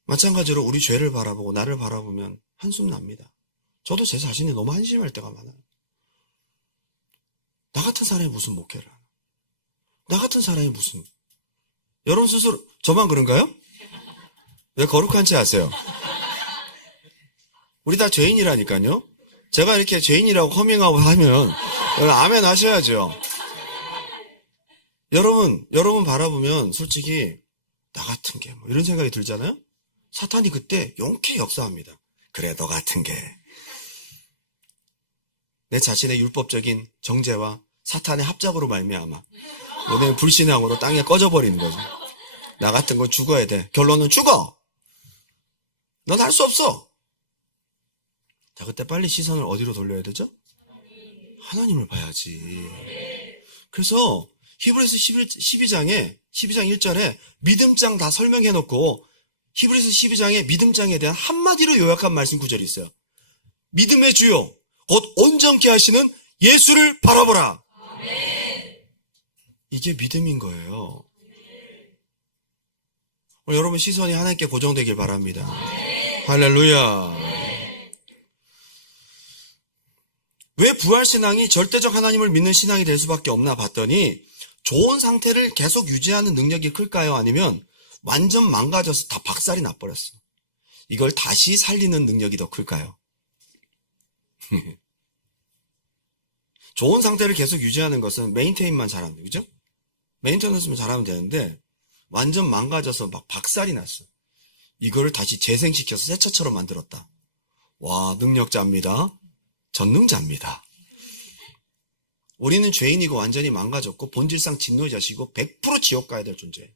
마찬가지로 우리 죄를 바라보고 나를 바라보면 한숨 납니다. 저도 제 자신이 너무 한심할 때가 많아요. 나 같은 사람이 무슨 목회를 하나? 나 같은 사람이 무슨? 여러분 스스로 저만 그런가요? 왜 거룩한 체 하세요? 우리 다 죄인이라니까요. 제가 이렇게 죄인이라고 커밍아웃 하면 아멘 하셔야죠. 여러분 바라보면 솔직히 나 같은 게 뭐 이런 생각이 들잖아요. 사탄이 그때 용케 역사합니다. 그래 너 같은 게. 내 자신의 율법적인 정죄와 사탄의 합작으로 말미암아 너네 불신앙으로 땅에 꺼져버리는 거죠. 나 같은 건 죽어야 돼. 결론은 죽어. 넌 할 수 없어. 자, 그때 빨리 시선을 어디로 돌려야 되죠? 하나님을 봐야지. 그래서 히브리서 12장 1절에 믿음장 다 설명해놓고 히브리서 12장에 믿음장에 대한 한마디로 요약한 말씀 구절이 있어요. 믿음의 주요 곧 온전케 하시는 예수를 바라보라. 이게 믿음인 거예요. 여러분 시선이 하나님께 고정되길 바랍니다. 할렐루야. 왜 부활신앙이 절대적 하나님을 믿는 신앙이 될 수밖에 없나 봤더니 좋은 상태를 계속 유지하는 능력이 클까요? 아니면 완전 망가져서 다 박살이 나버렸어. 이걸 다시 살리는 능력이 더 클까요? 좋은 상태를 계속 유지하는 것은 메인테인만 잘하면 돼. 그죠? 메인테너스만 잘하면 되는데 완전 망가져서 막 박살이 났어. 이거를 다시 재생시켜서 새 차처럼 만들었다. 와, 능력자입니다. 전능자입니다. 우리는 죄인이고 완전히 망가졌고 본질상 진노의 자식이고 100% 지옥 가야 될 존재예요.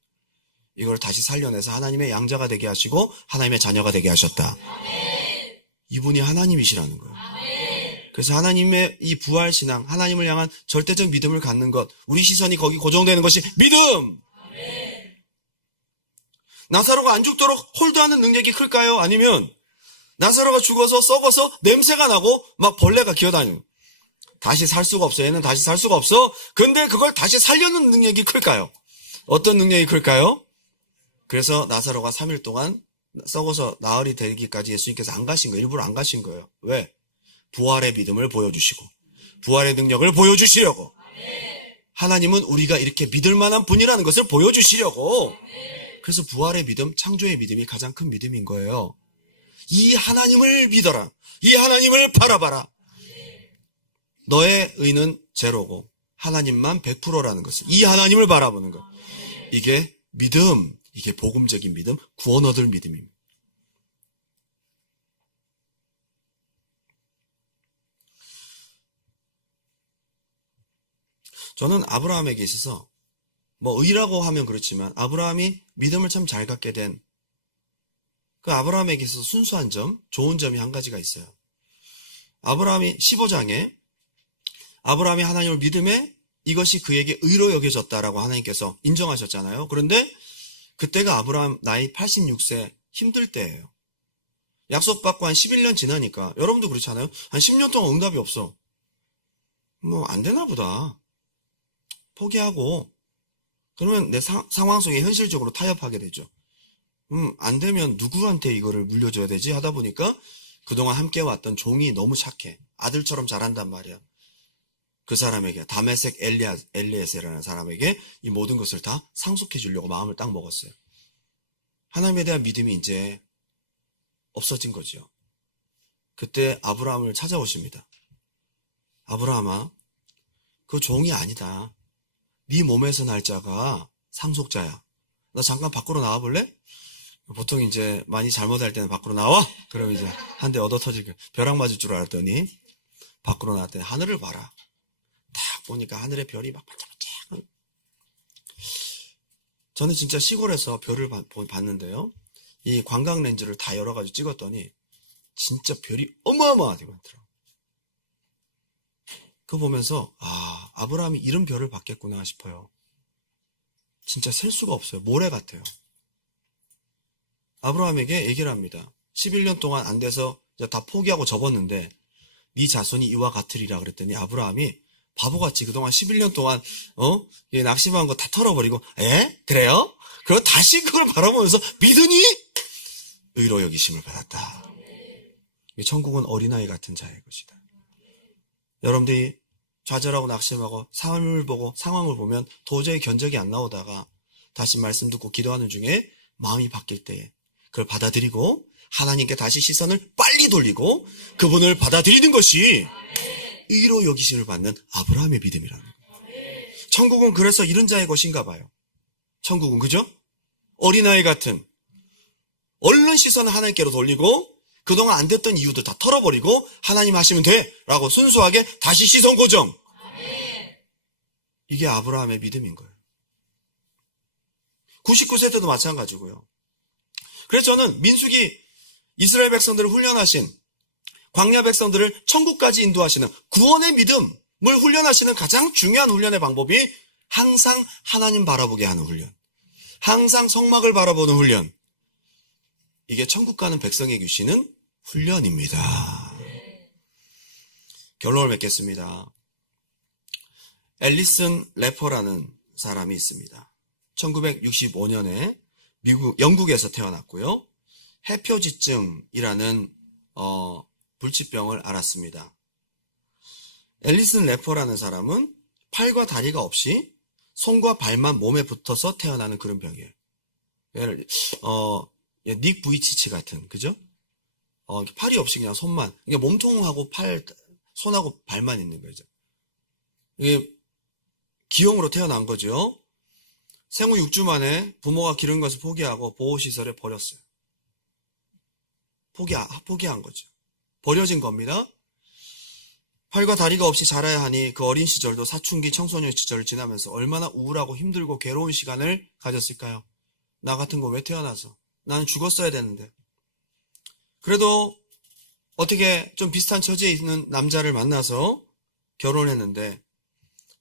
이걸 다시 살려내서 하나님의 양자가 되게 하시고 하나님의 자녀가 되게 하셨다. 이분이 하나님이시라는 거예요. 그래서 하나님의 이 부활신앙, 하나님을 향한 절대적 믿음을 갖는 것, 우리 시선이 거기 고정되는 것이 믿음! 나사로가 안 죽도록 홀드하는 능력이 클까요? 아니면 나사로가 죽어서 썩어서 냄새가 나고 막 벌레가 기어다니는, 다시 살 수가 없어. 얘는 다시 살 수가 없어. 근데 그걸 다시 살려는 능력이 클까요? 어떤 능력이 클까요? 그래서 나사로가 3일 동안 썩어서 나흘이 되기까지 예수님께서 안 가신 거예요. 일부러 안 가신 거예요. 왜? 부활의 믿음을 보여주시고 부활의 능력을 보여주시려고. 하나님은 우리가 이렇게 믿을 만한 분이라는 것을 보여주시려고. 그래서 부활의 믿음, 창조의 믿음이 가장 큰 믿음인 거예요. 이 하나님을 믿어라. 이 하나님을 바라봐라. 너의 의는 제로고 하나님만 100%라는 것을, 이 하나님을 바라보는 것. 이게 믿음, 이게 복음적인 믿음, 구원 얻을 믿음입니다. 저는 아브라함에게 있어서 의라고 하면 그렇지만 아브라함이 믿음을 참 잘 갖게 된 그 아브라함에게 있어서 순수한 점, 좋은 점이 한 가지가 있어요. 아브라함이 15장에 아브라함이 하나님을 믿음에 이것이 그에게 의로 여겨졌다라고 하나님께서 인정하셨잖아요. 그런데 그때가 아브라함 나이 86세 힘들 때예요. 약속받고 한 11년 지나니까, 여러분도 그렇잖아요. 한 10년 동안 응답이 없어. 안 되나 보다. 포기하고, 그러면 내 상황 속에 현실적으로 타협하게 되죠. 안 되면 누구한테 이거를 물려줘야 되지 하다 보니까 그동안 함께 왔던 종이 너무 착해. 아들처럼 잘한단 말이야. 그 사람에게, 다메섹 엘리에셀이라는 사람에게 이 모든 것을 다 상속해 주려고 마음을 딱 먹었어요. 하나님에 대한 믿음이 이제 없어진 거죠. 그때 아브라함을 찾아오십니다. 아브라함아, 그 종이 아니다. 네 몸에서 날 자가 상속자야. 나 잠깐 밖으로 나와볼래? 보통 이제 많이 잘못할 때는 밖으로 나와? 그럼 이제 한 대 얻어 터질, 벼락 맞을 줄 알았더니 밖으로 나왔더니 하늘을 봐라. 딱 보니까 하늘의 별이 막 반짝반짝. 저는 진짜 시골에서 별을 봤는데요. 이 관광 렌즈를 다 열어가지고 찍었더니 진짜 별이 어마어마하게 많더라고요. 그거 보면서 아브라함이 이런 별을 봤겠구나 싶어요. 진짜 셀 수가 없어요. 모래 같아요. 아브라함에게 얘기를 합니다. 11년 동안 안 돼서 이제 다 포기하고 접었는데 네 자손이 이와 같으리라 그랬더니 아브라함이 바보같이 그동안 11년 동안 낙심한 거 다 털어버리고 그래요? 그리고 다시 그걸 바라보면서 믿으니 의로 여기심을 받았다. 천국은 어린아이 같은 자의 것이다. 여러분들이 좌절하고 낙심하고 상황을 보면 도저히 견적이 안 나오다가 다시 말씀 듣고 기도하는 중에 마음이 바뀔 때에 그걸 받아들이고 하나님께 다시 시선을 빨리 돌리고 그분을 받아들이는 것이 의로 여기심을 받는 아브라함의 믿음이라는 거예요. 천국은 그래서 이런 자의 것인가 봐요. 천국은, 그죠? 어린아이 같은, 얼른 시선을 하나님께로 돌리고 그동안 안 됐던 이유도 다 털어버리고 하나님 하시면 돼 라고 순수하게 다시 시선 고정. 이게 아브라함의 믿음인 거예요. 99세 때도 마찬가지고요. 그래서 저는 민수기 이스라엘 백성들을 훈련하신, 광야 백성들을 천국까지 인도하시는 구원의 믿음을 훈련하시는 가장 중요한 훈련의 방법이 항상 하나님 바라보게 하는 훈련, 항상 성막을 바라보는 훈련. 이게 천국 가는 백성에게 주시는 훈련입니다. 결론을 맺겠습니다. 앨리슨 래퍼라는 사람이 있습니다. 1965년에 영국에서 태어났고요. 해표지증이라는 불치병을 앓았습니다. 앨리슨 래퍼라는 사람은 팔과 다리가 없이 손과 발만 몸에 붙어서 태어나는 그런 병이에요. 닉 부이치치 같은, 그죠? 팔이 없이 그냥 손만, 이게 몸통하고 손하고 발만 있는 거죠. 이게 기형으로 태어난 거죠. 생후 6주 만에 부모가 기른 것을 포기하고 보호시설에 버렸어요. 포기한 거죠. 버려진 겁니다. 팔과 다리가 없이 자라야 하니 그 어린 시절도 사춘기 청소년 시절을 지나면서 얼마나 우울하고 힘들고 괴로운 시간을 가졌을까요? 나 같은 거 왜 태어나서? 나는 죽었어야 되는데. 그래도 어떻게 좀 비슷한 처지에 있는 남자를 만나서 결혼했는데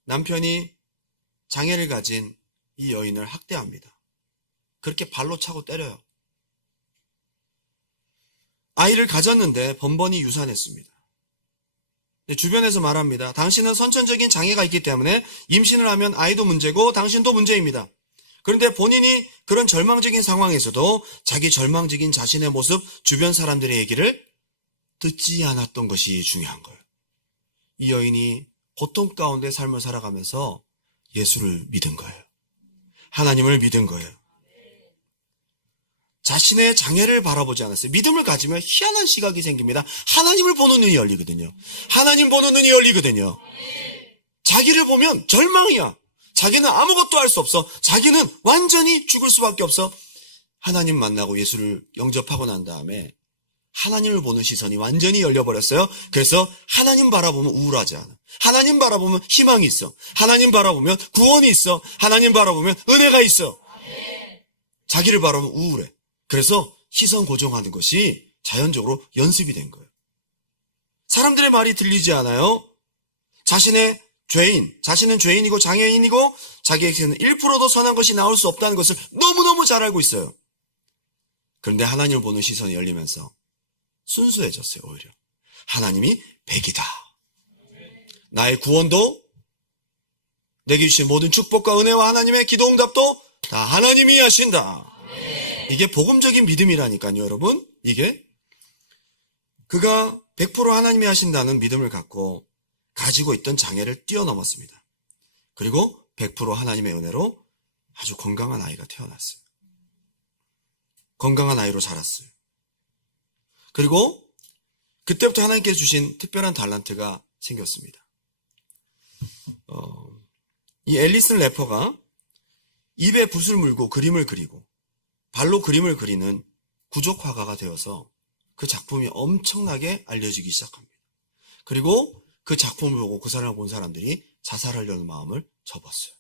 남편이 장애를 가진 이 여인을 학대합니다. 그렇게 발로 차고 때려요. 아이를 가졌는데 번번이 유산했습니다. 주변에서 말합니다. 당신은 선천적인 장애가 있기 때문에 임신을 하면 아이도 문제고 당신도 문제입니다. 그런데 본인이 그런 절망적인 상황에서도 자기 절망적인 자신의 모습, 주변 사람들의 얘기를 듣지 않았던 것이 중요한 거예요. 이 여인이 고통 가운데 삶을 살아가면서 예수를 믿은 거예요. 하나님을 믿은 거예요. 자신의 장애를 바라보지 않았어요. 믿음을 가지면 희한한 시각이 생깁니다. 하나님을 보는 눈이 열리거든요. 하나님 보는 눈이 열리거든요. 자기를 보면 절망이야. 자기는 아무것도 할 수 없어. 자기는 완전히 죽을 수밖에 없어. 하나님 만나고 예수를 영접하고 난 다음에 하나님을 보는 시선이 완전히 열려버렸어요. 그래서 하나님 바라보면 우울하지 않아. 하나님 바라보면 희망이 있어. 하나님 바라보면 구원이 있어. 하나님 바라보면 은혜가 있어. 자기를 바라보면 우울해. 그래서 시선 고정하는 것이 자연적으로 연습이 된 거예요. 사람들의 말이 들리지 않아요. 자신은 죄인이고 장애인이고 자기에게는 1%도 선한 것이 나올 수 없다는 것을 너무너무 잘 알고 있어요. 그런데 하나님을 보는 시선이 열리면서 순수해졌어요. 오히려 하나님이 100이다. 나의 구원도 내게 주신 모든 축복과 은혜와 하나님의 기도 응답도 다 하나님이 하신다. 이게 복음적인 믿음이라니까요, 여러분. 이게 그가 100% 하나님이 하신다는 믿음을 갖고 가지고 있던 장애를 뛰어넘었습니다. 그리고 100% 하나님의 은혜로 아주 건강한 아이가 태어났어요. 건강한 아이로 자랐어요. 그리고 그때부터 하나님께서 주신 특별한 달란트가 생겼습니다. 이 앨리슨 래퍼가 입에 붓을 물고 그림을 그리고 발로 그림을 그리는 구족 화가가 되어서 그 작품이 엄청나게 알려지기 시작합니다. 그리고 그 작품을 보고 그 사람을 본 사람들이 자살하려는 마음을 접었어요.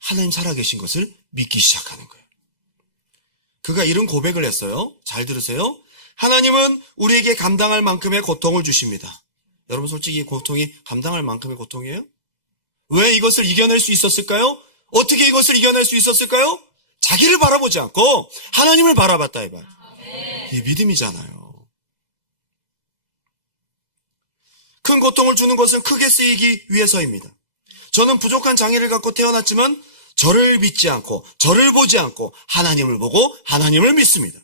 하나님 살아계신 것을 믿기 시작하는 거예요. 그가 이런 고백을 했어요. 잘 들으세요. 하나님은 우리에게 감당할 만큼의 고통을 주십니다. 여러분 솔직히 이 고통이 감당할 만큼의 고통이에요? 왜 이것을 이겨낼 수 있었을까요? 어떻게 이것을 이겨낼 수 있었을까요? 자기를 바라보지 않고 하나님을 바라봤다 이봐요. 이게 믿음이잖아요. 큰 고통을 주는 것은 크게 쓰이기 위해서입니다. 저는 부족한 장애를 갖고 태어났지만 저를 믿지 않고 저를 보지 않고 하나님을 보고 하나님을 믿습니다.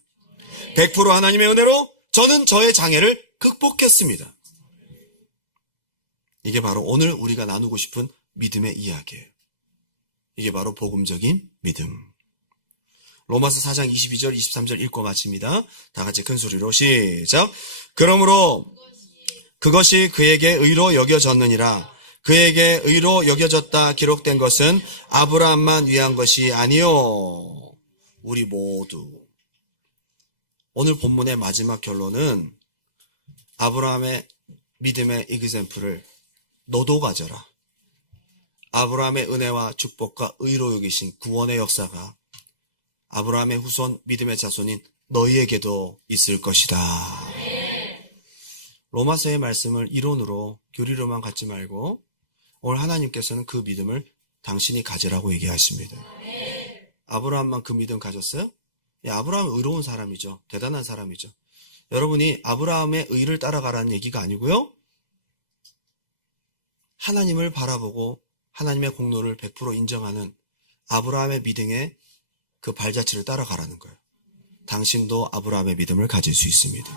100% 하나님의 은혜로 저는 저의 장애를 극복했습니다. 이게 바로 오늘 우리가 나누고 싶은 믿음의 이야기예요. 이게 바로 복음적인 믿음. 로마서 4장 22절 23절 읽고 마칩니다. 다 같이 큰 소리로 시작. 그러므로 그것이 그에게 의로 여겨졌느니라. 그에게 의로 여겨졌다 기록된 것은 아브라함만 위한 것이 아니요 우리 모두. 오늘 본문의 마지막 결론은 아브라함의 믿음의 이그젬플을 너도 가져라. 아브라함의 은혜와 축복과 의로 여기신 구원의 역사가 아브라함의 후손 믿음의 자손인 너희에게도 있을 것이다. 로마서의 말씀을 이론으로 교리로만 갖지 말고 오늘 하나님께서는 그 믿음을 당신이 가지라고 얘기하십니다. 아브라함만 그 믿음 가졌어요? 아브라함은 의로운 사람이죠. 대단한 사람이죠. 여러분이 아브라함의 의를 따라가라는 얘기가 아니고요. 하나님을 바라보고 하나님의 공로를 100% 인정하는 아브라함의 믿음의 그 발자취를 따라가라는 거예요. 당신도 아브라함의 믿음을 가질 수 있습니다.